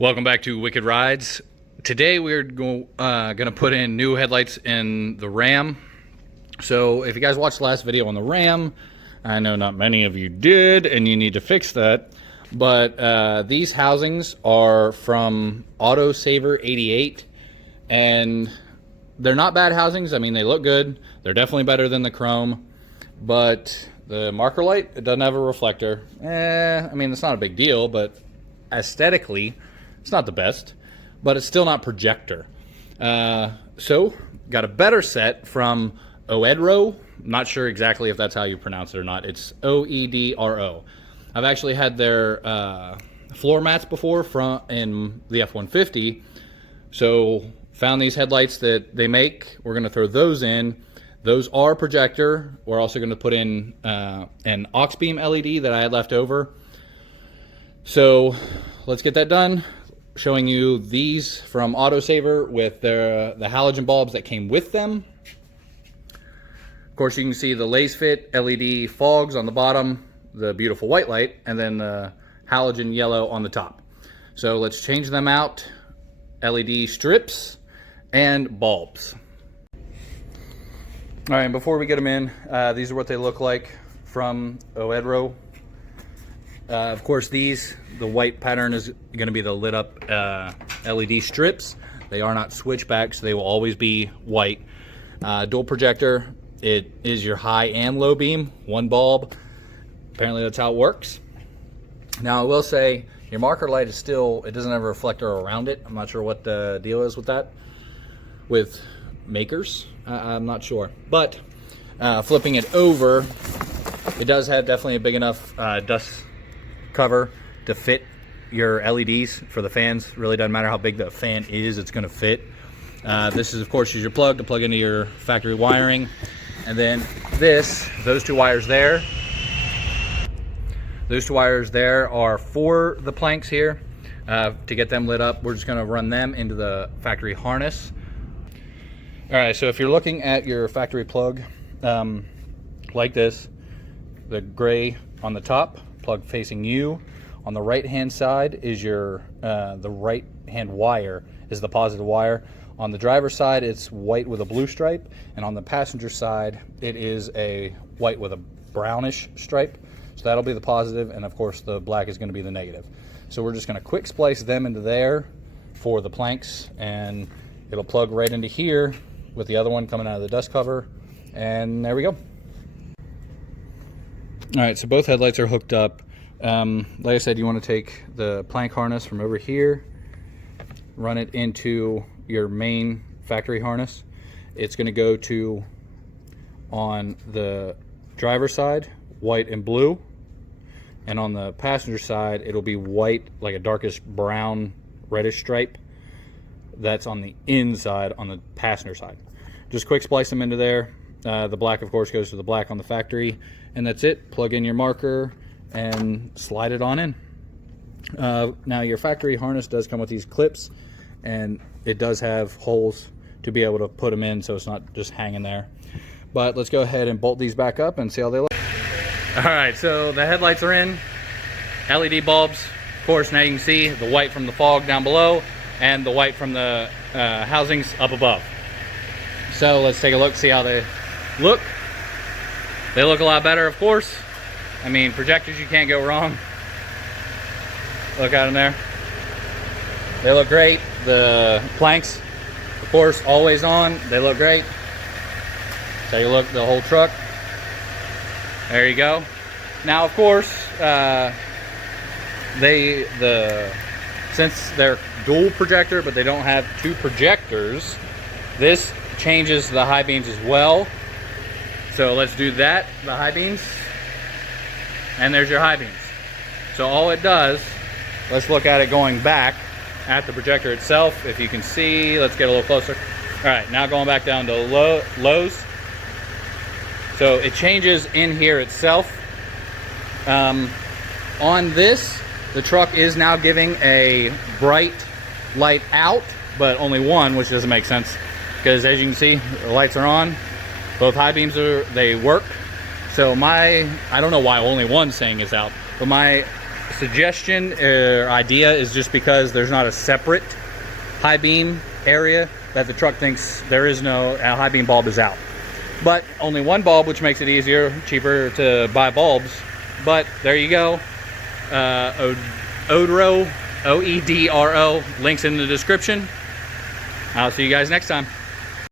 Welcome back to Wicked Rides. Today we're going to put in new headlights in the Ram. So if you guys watched the last video on the Ram, I know not many of you did, and you need to fix that. But these housings are from Autosaver 88, and they're not bad housings. I mean, they look good. They're definitely better than the chrome. But the marker light, it doesn't have a reflector. I mean, it's not a big deal, but aesthetically, it's not the best, but it's still not projector. So, got a better set from Oedro. Not sure exactly if that's how you pronounce it or not. It's Oedro. I've actually had their floor mats before in the F-150. So, found these headlights that they make. We're going to throw those in. Those are projector. We're also going to put in an aux beam LED that I had left over. So, let's get that done. Showing you these from Autosaver with the halogen bulbs that came with them. Of course, you can see the lace fit LED fogs on the bottom, the beautiful white light, and then the halogen yellow on the top. So let's change them out. LED strips and bulbs. All right, before we get them in, these are what they look like from Oedro. Of course, the white pattern is going to be the lit up LED strips. They are not switchbacks, so they will always be white. Dual projector, it is your high and low beam, one bulb. Apparently that's how it works. Now I will say, your marker light is still, it doesn't have a reflector around it. I'm not sure what the deal is with that, with makers. I'm not sure. But flipping it over, it does have definitely a big enough dust cover to fit your LEDs for the fans. Really doesn't matter how big the fan is, it's going to fit. This is, of course, your plug to plug into your factory wiring. And then those two wires there are for the planks here. To get them lit up, we're just going to run them into the factory harness. All right, so if you're looking at your factory plug like this, the gray on the top, plug facing you. On the right hand side is your the right hand wire is the positive wire. On the driver's side, it's white with a blue stripe, and on the passenger side, it is a white with a brownish stripe. So that'll be the positive, and of course the black is going to be the negative. So we're just going to quick splice them into there for the planks, and it'll plug right into here with the other one coming out of the dust cover, and there we go. All right, so both headlights are hooked up. Like I said, you want to take the plank harness from over here, run it into your main factory harness. It's going to go to, on the driver's side, white and blue, and on the passenger side, it'll be white, like a darkish brown, reddish stripe. That's on the inside, on the passenger side. Just quick splice them into there. The black, of course, goes to the black on the factory, and that's it. Plug in your marker and slide it on in. Now, your factory harness does come with these clips, and it does have holes to be able to put them in, so it's not just hanging there. But let's go ahead and bolt these back up and see how they look. All right, so the headlights are in. LED bulbs, of course, now you can see the white from the fog down below and the white from the housings up above. So let's take a look, see how they look. They look a lot better, of course. I mean, projectors, you can't go wrong. Look at them there. They look great. The planks, of course, always on. They look great. Take a look at the whole truck. There you go. Now, of course, since they're dual projector, but they don't have two projectors, this changes the high beams as well. So let's do that, the high beams. And there's your high beams. So all it does, let's look at it going back at the projector itself. If you can see, let's get a little closer. All right, now going back down to lows. So it changes in here itself. On this, the truck is now giving a bright light out, but only one, which doesn't make sense. Because as you can see, the lights are on. Both high beams they work. So I don't know why only one's saying is out, but my suggestion or idea is just because there's not a separate high beam area that the truck thinks there is no high beam bulb is out. But only one bulb, which makes it easier, cheaper to buy bulbs. But there you go. Oedro, O-E-D-R-O, links in the description. I'll see you guys next time.